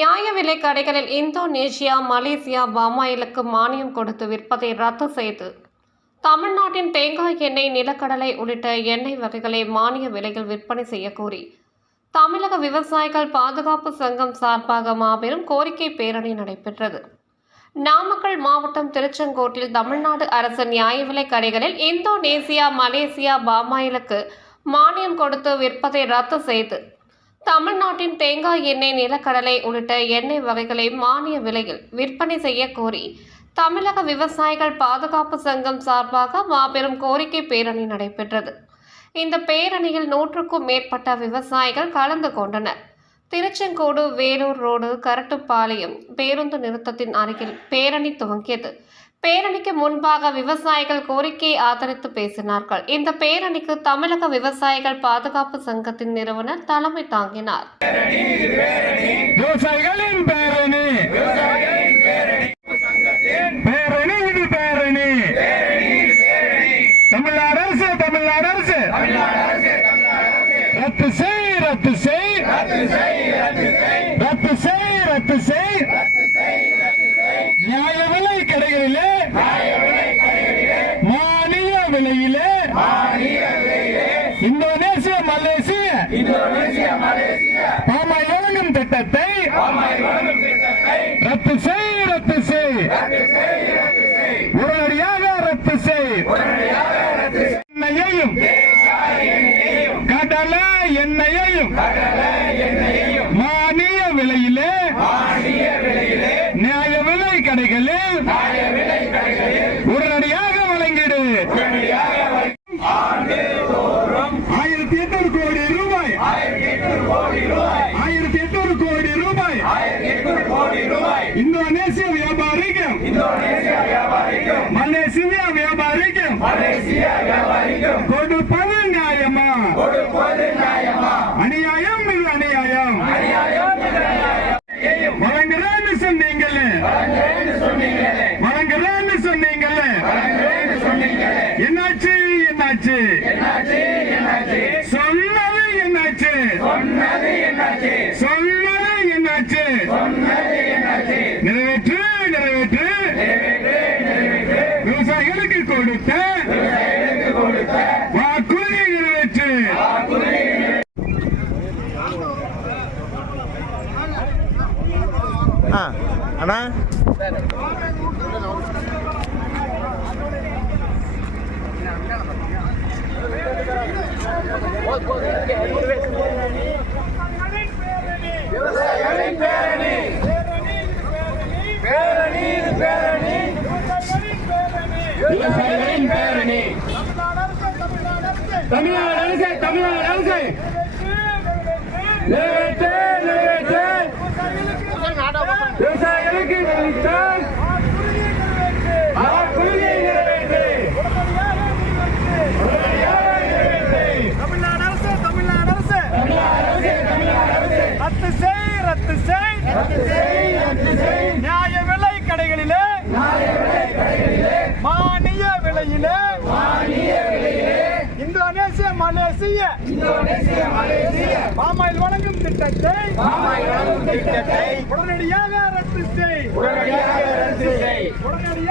நியாய விலை கடைகளில் இந்தோனேஷியா மலேசியா பாமாயிலுக்கு மானியம் கொடுத்து விற்பதை ரத்து செய்து. தமிழ்நாட்டின் தேங்காய் எண்ணெய் நிலக்கடலை உள்ளிட்ட எண்ணெய் வகைகளை மானிய விலையில் விற்பனை செய்யக்கோரி தமிழக விவசாயிகள் பாதுகாப்பு சங்கம் சார்பாக மாபெரும் கோரிக்கை பேரணி நடைபெற்றது. நாமக்கல் மாவட்டம் திருச்செங்கோட்டில் தமிழ்நாடு அரசு நியாய விலை கடைகளில் இந்தோனேசியா மலேசியா பாமாயிலுக்கு மானியம் கொடுத்து விற்பதை ரத்து செய்து தமிழ்நாட்டின் தேங்காய் எண்ணெய் நிலக்கடலை உள்ளிட்ட எண்ணெய் வகைகளை மானிய விலையில் விற்பனை செய்ய கோரி தமிழக விவசாயிகள் பாதுகாப்பு சங்கம் சார்பாக மாபெரும் கோரிக்கை பேரணி நடைபெற்றது. இந்த பேரணியில் நூற்றுக்கும் மேற்பட்ட விவசாயிகள் கலந்து கொண்டனர். திருச்செங்கோடு வேலூர் ரோடு கரட்டுப்பாளையம் பேருந்து நிறுத்தத்தின் அருகில் பேரணி துவங்கியது. பேரணிக்கு முன்பாக விவசாயிகள் கோரிக்கையை ஆதரித்து பேசினார்கள். இந்த பேரணிக்கு தமிழக விவசாயிகள் பாதுகாப்பு சங்கத்தின் நிறுவனர் தலைமை தாங்கினார். விவசாயிகளின் பேரணி பேரணி இது பேரணி தமிழ்நாடு அரசு தமிழ்நாடு அரசு ரத்து செய் ரத்து செய் ரத்து செய் ரத்து செய் நியாய விலை கடைகளிலே மானிய விலையிலே இந்தோனேசிய மலேசிய பாமாய் வழங்கும் திட்டத்தை ரத்து செய் ரத்து செய் உடனடியாக என்னையையும் எண்ணெயையும் கடலை மானிய விலையிலே நியாய விலை கடைகளில் உடனடியாக வழங்கிடு. ஆயிரத்தி எட்நூறு கோடி ரூபாய். ஆயிரத்தி எட்நூறு கோடி ரூபாய். இந்தோனேசிய வியாபாரிக்கும் மலேசிய கொடுப்பது நியாயமா? அநியாயம் இது அநியாயம். வழங்குறேன்னு சொன்னீங்களே. வழங்குறேன்னு சொன்னீங்களே. என்னாச்சு? என்னாச்சு? அண்ணா? விவசாயிகளின் பேரணி. தமிழ்நாடு அரசு தமிழ்நாடு அரசு நிறைவேற்று நிறைவேற்று விவசாயிகளுக்கு கிடைத்த வாக்குறுதியை நிறைவேற்று உடனடியாக நிறைவேற்று. தமிழ்நாடு அரசு தமிழ்நாடு அரசு தமிழ்நாடு அரசு தமிழ்நாடு அரசு ரத்து செய் ரத்து செய் ரத்து செய் ரத்து செய் நியாய விலை கடைகளிலே மானிய விலையிலே இந்தோனேசிய மலேசிய பாமாயில் வழங்கும் திட்டத்தை உடனடியாக ரத்து செய். உடனடியாக